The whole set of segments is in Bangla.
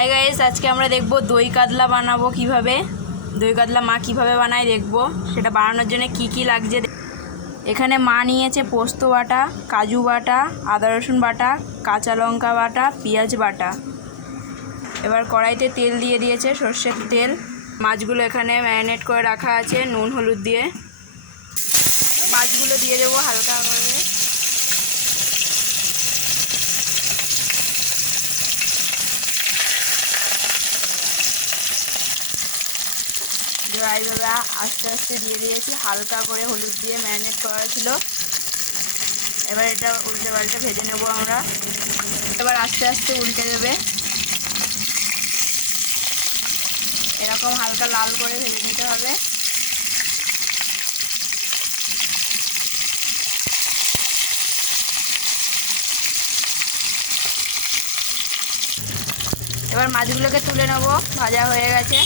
হাই গাইস, আজকে আমরা দেখব দই কাতলা বানাবো কিভাবে। দই কাতলা মা কিভাবে বানায় দেখব। সেটা বানানোর জন্য কি কি লাগছে। এখানে মা নিয়েছে পোস্ত বাটা, কাজু বাটা, আদা রসুন বাটা, কাঁচা লঙ্কা বাটা, পেঁয়াজ বাটা। এবার কড়াইতে তেল দিয়ে দিয়েছে, সর্ষের তেল। মাছগুলো এখানে ম্যারিনেট করে রাখা আছে নুন হলুদ দিয়ে। মাছগুলো দিয়ে দেবো হালকা করে। এইভাবে আস্তে আস্তে দিয়ে দিয়েছি, হালকা করে হলুদ দিয়ে ম্যারিনেট করা ছিল। এবার এটা উল্টে পাল্টে ভেজে নেব আমরা। এবার আস্তে আস্তে উল্টে দেবে, এরকম হালকা লাল করে ভেজে নিতে হবে। এবার মাছগুলোকে তুলে নেব, ভাজা হয়ে গেছে।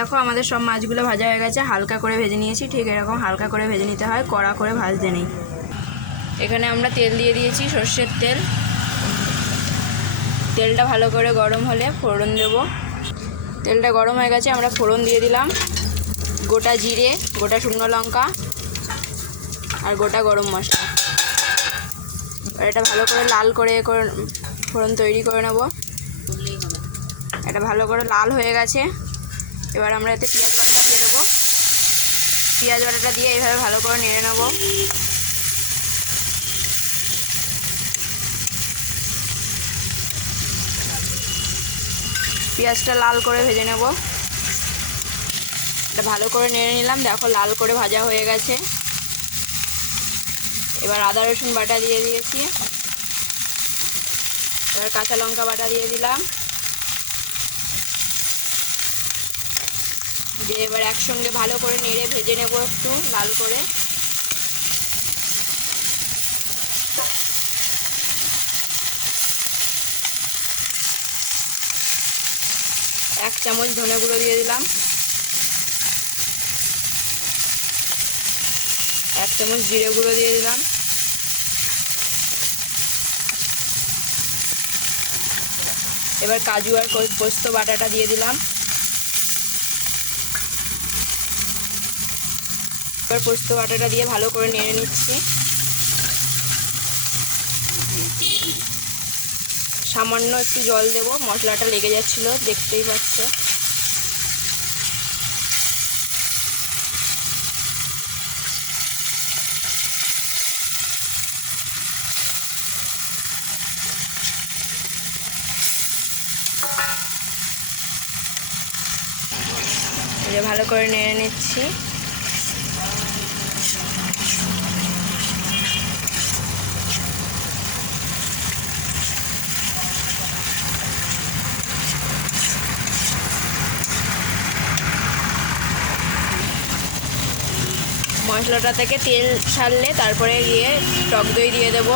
দেখো আমাদের সব মাছগুলো ভাজা হয়ে গেছে, হালকা করে ভেজে নিয়েছি। ঠিক এরকম হালকা করে ভেজে নিতে হয়, কড়া করে ভাজতে নেই। এখানে আমরা তেল দিয়ে দিয়েছি, সর্ষের তেল। তেলটা ভালো করে গরম হলে ফোড়ন দেব। তেলটা গরম হয়ে গেছে, আমরা ফোড়ন দিয়ে দিলাম গোটা জিরে, গোটা শুকনো লঙ্কা আর গোটা গরম মশলা। আর এটা ভালো করে লাল করে ফোড়ন তৈরি করে নেব। এটা ভালো করে লাল হয়ে গেছে। এবার আমরা এতে পেঁয়াজ বাটাটা দিয়ে দেবো। পেঁয়াজ বাটাটা দিয়ে এইভাবে ভালো করে নেড়ে নেব। পেঁয়াজটা লাল করে ভেজে নেব। এটা ভালো করে নেড়ে নিলাম, দেখো লাল করে ভাজা হয়ে গেছে। এবার আদা রসুন বাটা দিয়ে দিয়েছি। এবার কাঁচা লঙ্কা বাটা দিয়ে দিলাম। দিয়ে এবার একসঙ্গে ভালো করে নেড়ে ভেজে নেব একটু লাল করে। এক চামচ ধনে গুঁড়ো দিয়ে দিলাম। এক চামচ জিরে গুঁড়ো দিয়ে দিলাম। এবার কাজু আর পোস্ত বাটাটা দিয়ে দিলাম। এবার পোস্ত বাটাটা দিয়ে ভালো করে নেড়ে নিচ্ছি। সামান্য একটু জল দেব, মশলাটা লেগে যাচ্ছিল, দেখতেই পাচ্ছ। ভালো করে নেড়ে নিচ্ছি। মশলাটা থেকে তেল ছাড়লে তারপরে গিয়ে টক দই দিয়ে দেব।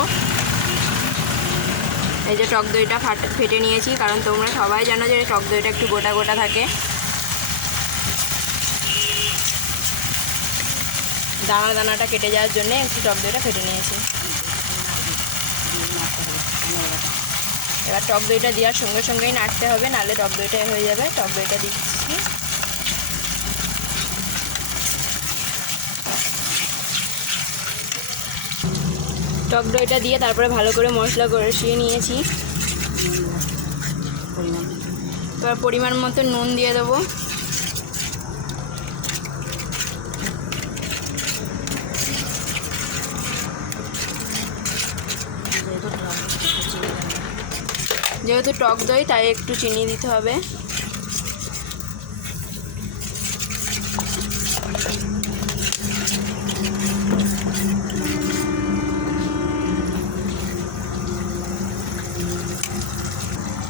এই যে টক দইটা ফেটে নিয়েছি, কারণ তোমরা সবাই জানো যে টক দইটা একটু গোটা গোটা থাকে। দানা দানাটা কেটে যাওয়ার জন্য একটু টক দইটা ফেটে নিয়েছি। এবার টক দইটা দেওয়ার সঙ্গে সঙ্গেই নাড়তে হবে, নাহলে টক দইটা হয়ে যাবে। টক দইটা দিচ্ছি। টক দইটা দিয়ে তারপরে ভালো করে মশলা কষিয়ে নিয়েছি। এবার পরিমাণ মতো নুন দিয়ে দেবো। যেহেতু টক দই তাই একটু চিনি দিতে হবে।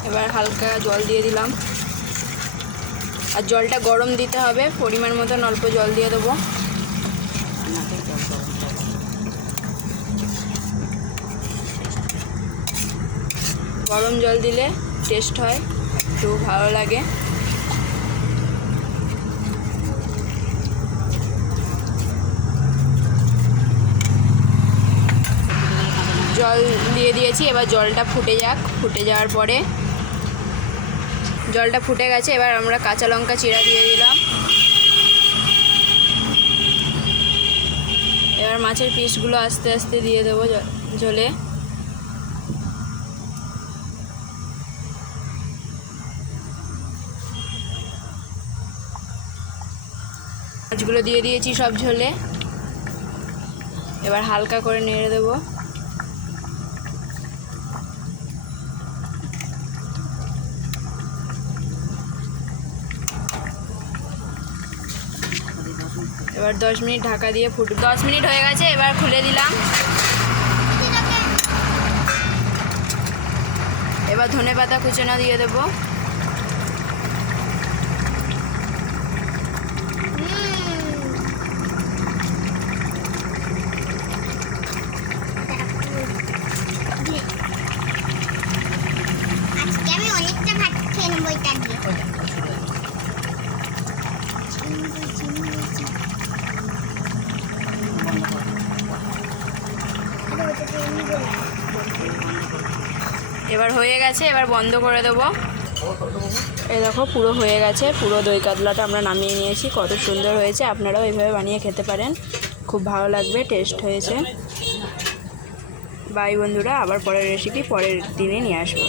এবার হালকা জল দিয়ে দিলাম, আর জলটা গরম দিতে হবে। পরিমাণ মতন অল্প জল দিয়ে দেবো। গরম জল দিলে টেস্ট হয়, একটু ভালো লাগে। দিয়েছি। এবার জলটা ফুটে যাক, ফুটে যাওয়ার পরে জলটা ফুটে গেছে, এবার আমরা কাঁচা লঙ্কা চিরা দিয়ে দিলাম। এবার মাছের পিসগুলো আস্তে আস্তে দিয়ে দেবো ঝোলে। মাছগুলো দিয়ে দিয়েছি সব ঝোলে। এবার হালকা করে নেড়ে দেবো। এবার 10 মিনিট ঢাকা দিয়ে 10 মিনিট হয়ে গেছে, এবার খুলে দিলাম। এবার ধনেপাতা কুচানো দিয়ে দেবো। আমি অনেকটা ভাত খেয়ে নেবো এটা দিয়ে। এবার হয়ে গেছে, এবার বন্ধ করে দেবো। এই দেখো পুরো হয়ে গেছে, পুরো দই কাতলাটা আমরা নামিয়ে নিয়েছি। কত সুন্দর হয়েছে, আপনারাও এইভাবে বানিয়ে খেতে পারেন, খুব ভালো লাগবে, টেস্ট হয়েছে। বাই বন্ধুরা, আবার পরের রেসিপি পরের দিনে নিয়ে আসবো।